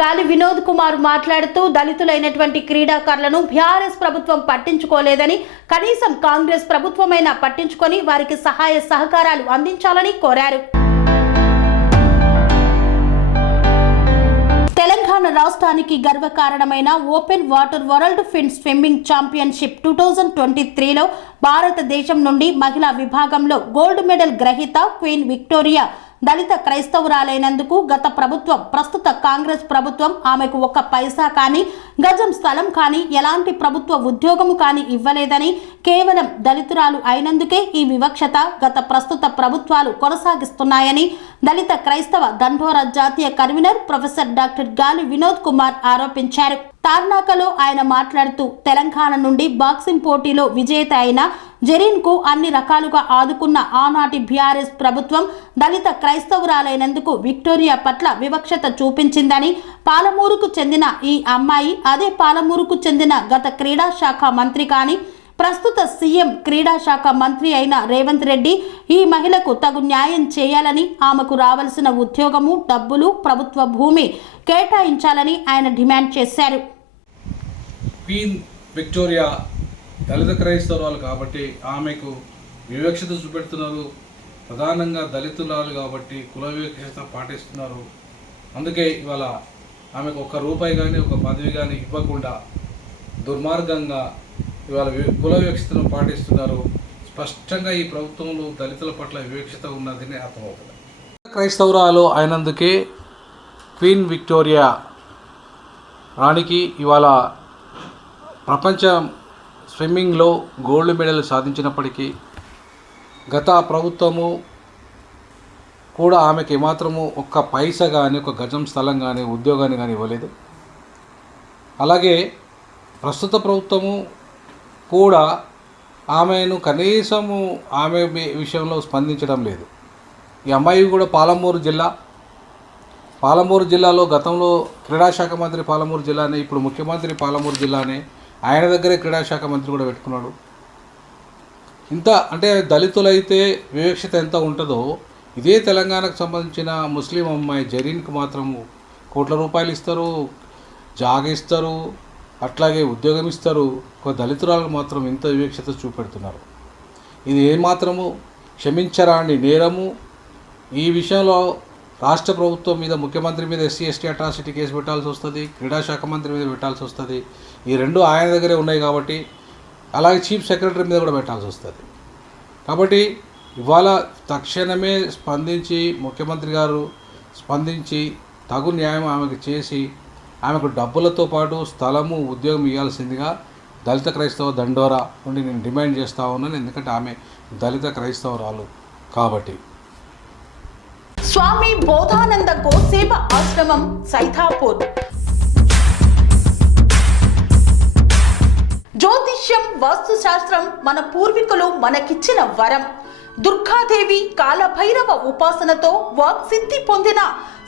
గాలి వినోద్ కుమార్ మాట్లాడుతూ దళితులైనటువంటి క్రీడాకారులను బీఆర్ఎస్ ప్రభుత్వం పట్టించుకోలేదని కనీసం కాంగ్రెస్ ప్రభుత్వమైనా పట్టించుకొని వారికి సహాయ సహకారాలు అందించాలని కోరారు. తెలంగాణ రాష్ట్రానికి గర్వకారణమైన open water world fin swimming championship two thousand twenty త్రీలో భారతదేశం నుండి మహిళా విభాగంలో గోల్డ్ మెడల్ గ్రహీత క్వీన్ విక్టోరియా దళిత క్రైస్తవురాలైనందుకు గత ప్రభుత్వం ప్రస్తుత కాంగ్రెస్ ప్రభుత్వం ఆమెకు ఒక్క పైసా కానీ గజం స్థలం కానీ ఎలాంటి ప్రభుత్వ ఉద్యోగము కానీ ఇవ్వలేదని కేవలం దళితురాలు అయినందుకే ఈ వివక్షత గత ప్రస్తుత ప్రభుత్వాలు కొనసాగిస్తున్నాయని దళిత క్రైస్తవ దండోర జాతీయ కన్వీనర్ ప్రొఫెసర్ డాక్టర్ గాలి వినోద్ కుమార్ ఆరోపించారు. తార్నాకలో ఆయన మాట్లాడుతూ తెలంగాణ నుండి బాక్సింగ్ పోటీలో విజేత అయిన జెరీన్కు అన్ని రకాలుగా ఆదుకున్న ఆనాటి బీఆర్ఎస్ ప్రభుత్వం దళిత క్రైస్తవురాలైనందుకు విక్టోరియా పట్ల వివక్షత చూపించిందని పాలమూరుకు చెందిన ఈ అమ్మాయి అదే పాలమూరుకు చెందిన గత క్రీడా శాఖ మంత్రి కానీ ప్రస్తుత సీఎం క్రీడా శాఖ మంత్రి అయిన రేవంత్ రెడ్డి ఈ మహిళకు తగు న్యాయం చేయాలని ఆమెకు రావలసిన ఉద్యోగము డబ్బులు ప్రభుత్వ భూమి కేటాయించాలని ఆయన డిమాండ్ చేశారు. క్వీన్ విక్టోరియా దళిత క్రైస్తవురాలు కాబట్టి ఆమెకు వివక్షత చూపెడుతున్నారు. ప్రధానంగా దళితురాలు కాబట్టి కుల వివక్షత పాటిస్తున్నారు. అందుకే ఇవాళ ఆమెకు ఒక్క రూపాయి కానీ ఒక పదవి కానీ ఇవ్వకుండా దుర్మార్గంగా ఇవాళ కుల వివక్షతను పాటిస్తున్నారు. స్పష్టంగా ఈ ప్రభుత్వంలో దళితుల పట్ల వివక్షత ఉన్నదని అర్థమవుతుంది. క్రైస్తవురాలు అయినందుకే క్వీన్ విక్టోరియా రాణికి ఇవాళ ప్రపంచ స్విమ్మింగ్లో గోల్డ్ మెడల్ సాధించినప్పటికీ గత ప్రభుత్వము కూడా ఆమెకి ఏమాత్రము ఒక్క పైస కానీ ఒక గజం స్థలం కానీ ఉద్యోగాన్ని కానీ ఇవ్వలేదు. అలాగే ప్రస్తుత ప్రభుత్వము కూడా ఆమెను కనీసము ఆమె విషయంలో స్పందించడం లేదు. ఈ అమ్మాయి కూడా పాలమూరు జిల్లా. పాలమూరు జిల్లాలో గతంలో క్రీడాశాఖ మంత్రి పాలమూరు జిల్లానే ఇప్పుడు ముఖ్యమంత్రి పాలమూరు జిల్లానే ఆయన దగ్గరే క్రీడాశాఖ మంత్రి కూడా పెట్టుకున్నాడు. ఇంత అంటే దళితులైతే వివక్షత ఎంత ఉంటుందో ఇదే తెలంగాణకు సంబంధించిన ముస్లిం అమ్మాయి జరీన్కి మాత్రము కోట్ల రూపాయలు ఇస్తారు జాగిస్తారు అట్లాగే ఉద్యోగం ఇస్తారు. ఒక దళితురాలకు మాత్రం ఇంత వివక్షత చూపెడుతున్నారు. ఇది ఏమాత్రము క్షమించరాని నేరము. ఈ విషయంలో రాష్ట్ర ప్రభుత్వం మీద ముఖ్యమంత్రి మీద ఎస్సీ ఎస్టీ అట్రాసిటీ కేసు పెట్టాల్సి వస్తుంది. క్రీడాశాఖ మంత్రి మీద పెట్టాల్సి వస్తుంది. ఈ రెండు ఆయన దగ్గరే ఉన్నాయి కాబట్టి అలాగే చీఫ్ సెక్రటరీ మీద కూడా పెట్టాల్సి వస్తుంది. కాబట్టి ఇవాళ తక్షణమే స్పందించి ముఖ్యమంత్రి గారు స్పందించి తగు న్యాయం ఆమెకు చేసి ఆమెకు డబ్బులతో పాటు స్థలము ఉద్యోగం ఇవ్వాల్సిందిగా దళిత క్రైస్తవ దండోరా నుండి నేను డిమాండ్ చేస్తా ఉన్నాను. ఎందుకంటే ఆమె దళిత క్రైస్తవరాలు కాబట్టి. స్వామి బోధానంద గోసేవ ఆశ్రమం సైథాపూర్ జ్యోతిష్యం వాస్తుశాస్త్రం మన పూర్వీకులు మనకిచ్చిన వరం. దుర్గాదేవి కాలభైరవ ఉపాసనతో వాక్సిద్ధి పొందిన